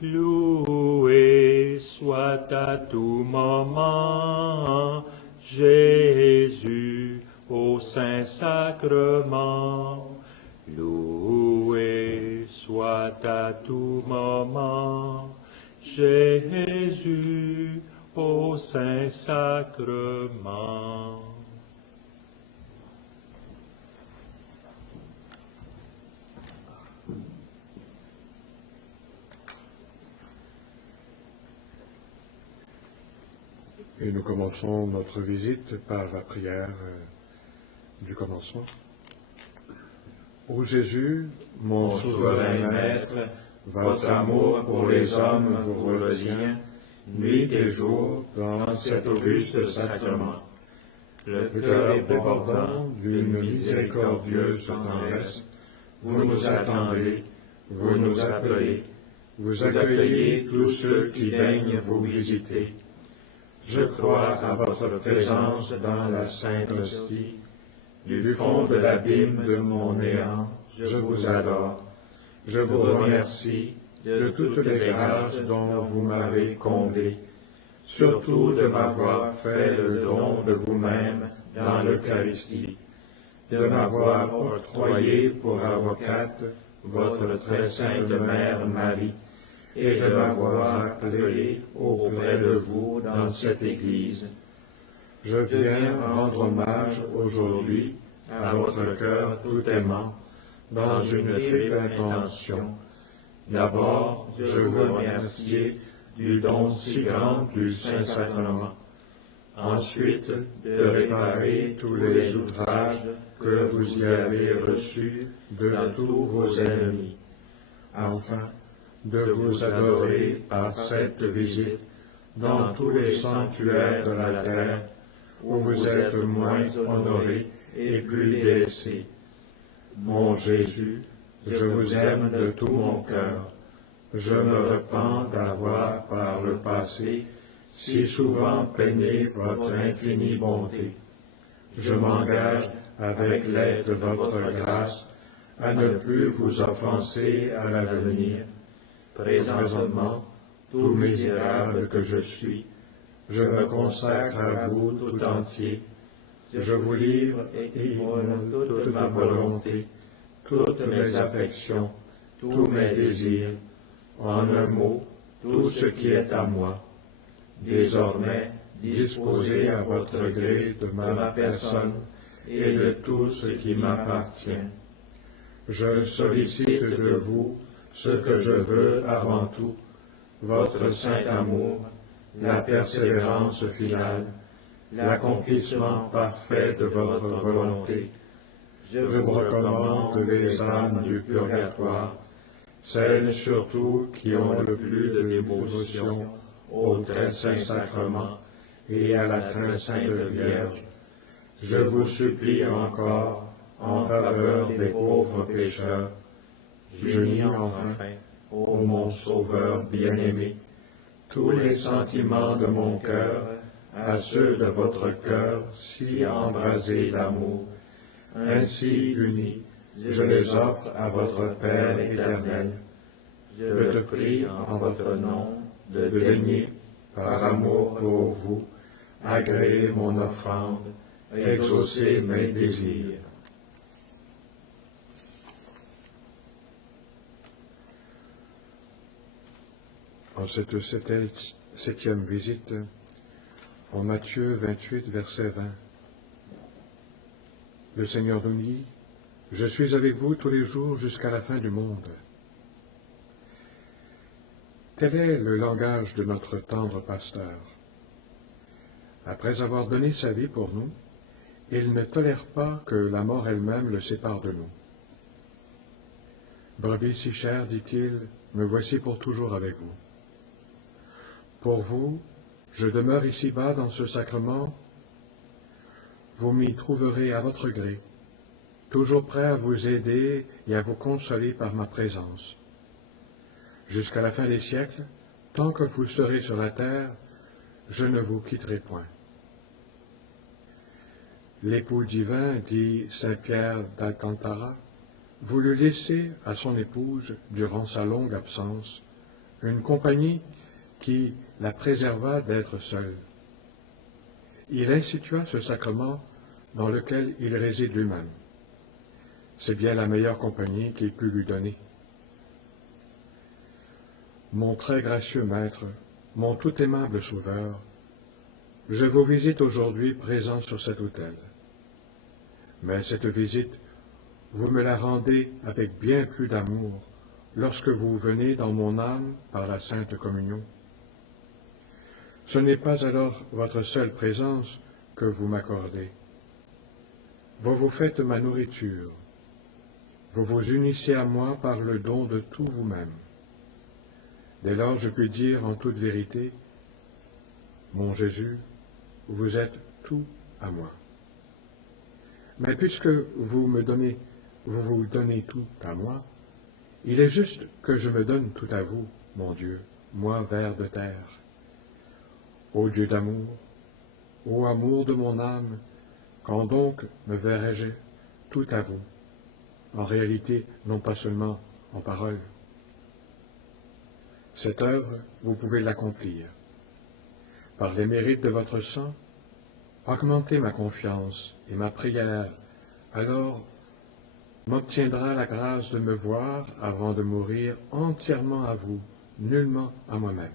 Loué soit à tout moment Jésus au Saint-Sacrement. Loué soit à tout moment Jésus au Saint-Sacrement. Et nous commençons notre visite par la prière du commencement. Ô Jésus, mon souverain Maître, votre amour pour les hommes vous revient, nuit et jour, dans cet auguste sacrement. Le cœur débordant d'une miséricordieuse tendresse, vous nous attendez, vous nous appelez, vous accueillez tous ceux qui daignent vous visiter. Je crois à votre présence dans la Sainte Hostie. Du fond de l'abîme de mon néant, je vous adore. Je vous remercie de toutes les grâces dont vous m'avez comblé, surtout de m'avoir fait le don de vous-même dans l'Eucharistie, de m'avoir octroyé pour avocate votre très sainte Mère Marie, et de m'avoir appelé auprès de vous dans cette Église. Je viens rendre hommage aujourd'hui à votre cœur tout aimant, dans une triple intention. D'abord, je vous remercie du don si grand du Saint-Sacrement. Ensuite, de réparer tous les outrages que vous y avez reçus de tous vos ennemis. Enfin, de vous adorer par cette visite dans tous les sanctuaires de la terre où vous êtes moins honorés et plus délaissés. Mon Jésus, je vous aime de tout mon cœur. Je me repens d'avoir par le passé si souvent peiné votre infinie bonté. Je m'engage avec l'aide de votre grâce à ne plus vous offenser à l'avenir. Présentement, tout misérable que je suis, je me consacre à vous tout entier. Je vous livre et immole toute ma volonté, toutes mes affections, tous mes désirs, en un mot, tout ce qui est à moi. Désormais, disposez à votre gré de ma personne et de tout ce qui m'appartient. Je sollicite de vous ce que je veux avant tout, votre saint amour, la persévérance finale, l'accomplissement parfait de votre volonté. Je vous recommande les âmes du purgatoire, celles surtout qui ont le plus de dévotion au très saint sacrement et à la très sainte Vierge. Je vous supplie encore en faveur des pauvres pécheurs. J'unis enfin, ô mon Sauveur bien-aimé, tous les sentiments de mon cœur à ceux de votre cœur si embrasé d'amour. Ainsi unis, je les offre à votre Père éternel. Je te prie en votre nom de daigner, par amour pour vous, agréer mon offrande, exaucer mes désirs. En cette septième visite, en Matthieu 28, verset 20, le Seigneur nous dit, « Je suis avec vous tous les jours jusqu'à la fin du monde. » Tel est le langage de notre tendre pasteur. Après avoir donné sa vie pour nous, il ne tolère pas que la mort elle-même le sépare de nous. « Brebis si chère, dit-il, me voici pour toujours avec vous. Pour vous, je demeure ici-bas dans ce sacrement. Vous m'y trouverez à votre gré, toujours prêt à vous aider et à vous consoler par ma présence. Jusqu'à la fin des siècles, tant que vous serez sur la terre, je ne vous quitterai point. » L'époux divin, dit saint Pierre d'Alcantara, voulut laisser à son épouse, durant sa longue absence, une compagnie qui la préserva d'être seule. Il institua ce sacrement dans lequel il réside lui-même. C'est bien la meilleure compagnie qu'il put lui donner. Mon très gracieux Maître, mon tout aimable Sauveur, je vous visite aujourd'hui présent sur cet autel. Mais cette visite, vous me la rendez avec bien plus d'amour lorsque vous venez dans mon âme par la Sainte Communion. Ce n'est pas alors votre seule présence que vous m'accordez. Vous vous faites ma nourriture. Vous vous unissez à moi par le don de tout vous-même. Dès lors, je puis dire en toute vérité, mon Jésus, vous êtes tout à moi. Mais puisque vous vous donnez tout à moi, il est juste que je me donne tout à vous, mon Dieu, moi ver de terre. Ô Dieu d'amour, ô amour de mon âme, quand donc me verrai-je tout à vous, en réalité, non pas seulement en parole. Cette œuvre, vous pouvez l'accomplir. Par les mérites de votre sang, augmentez ma confiance et ma prière, alors m'obtiendra la grâce de me voir, avant de mourir, entièrement à vous, nullement à moi-même.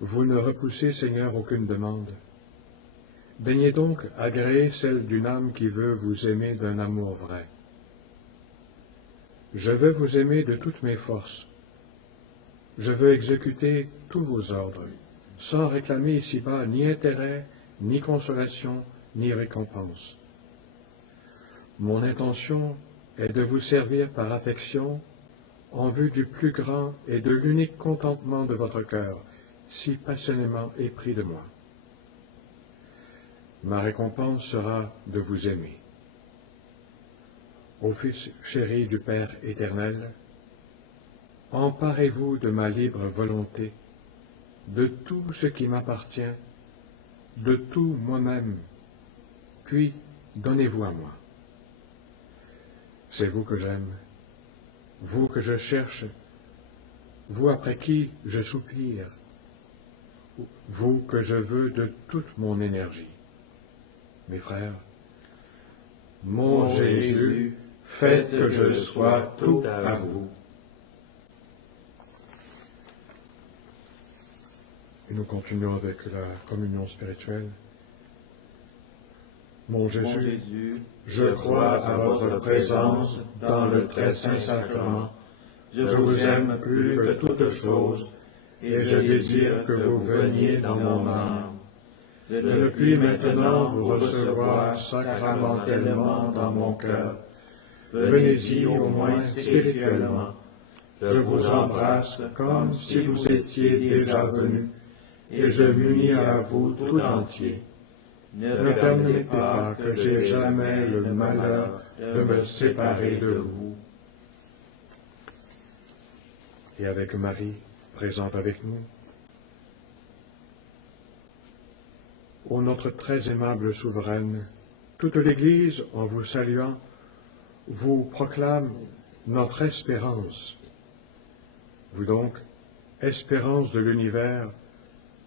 Vous ne repoussez, Seigneur, aucune demande. Daignez donc agréer celle d'une âme qui veut vous aimer d'un amour vrai. Je veux vous aimer de toutes mes forces. Je veux exécuter tous vos ordres, sans réclamer ici-bas ni intérêt, ni consolation, ni récompense. Mon intention est de vous servir par affection, en vue du plus grand et de l'unique contentement de votre cœur, si passionnément épris de moi. Ma récompense sera de vous aimer. Ô Fils chéri du Père éternel, emparez-vous de ma libre volonté, de tout ce qui m'appartient, de tout moi-même, puis donnez-vous à moi. C'est vous que j'aime, vous que je cherche, vous après qui je soupire, vous que je veux de toute mon énergie. Mes frères, mon Jésus, faites que je sois tout à vous. Et nous continuons avec la communion spirituelle. Mon Jésus, je crois à votre présence dans le très saint sacrement. Je vous aime plus que toute chose, et je désire que vous veniez dans mon âme. Je ne puis maintenant vous recevoir sacramentellement dans mon cœur. Venez-y au moins spirituellement. Je vous embrasse comme si vous étiez déjà venu, et je m'unis à vous tout entier. Ne permettez pas que j'aie jamais le malheur de me séparer de vous. Et avec Marie, présente avec nous, ô notre très aimable souveraine, toute l'Église, en vous saluant, vous proclame notre espérance. Vous donc, espérance de l'univers,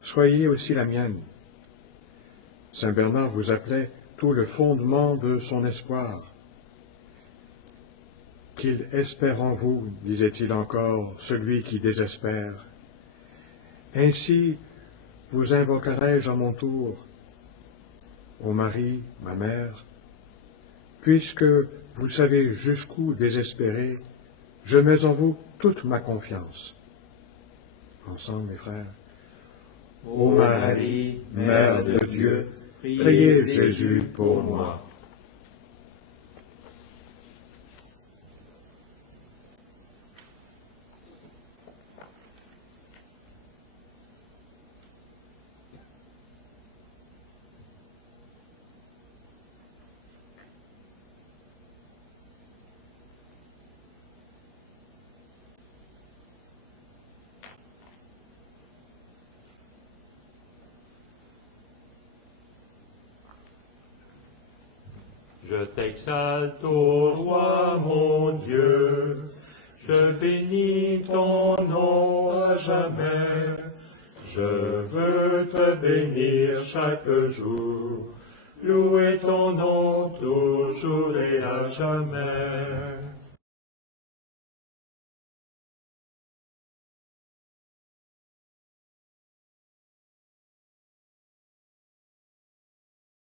soyez aussi la mienne. Saint Bernard vous appelait tout le fondement de son espoir. Qu'il espère en vous, disait-il encore, celui qui désespère. Ainsi vous invoquerai-je à mon tour, ô Marie, ma mère, puisque vous savez jusqu'où désespérer, je mets en vous toute ma confiance. Ensemble, mes frères. Ô Marie, Mère de Dieu, priez Jésus pour moi. Je t'exalte, ô roi mon Dieu, Je bénis ton nom à jamais. Je veux te bénir chaque jour. Louer ton nom toujours et à jamais.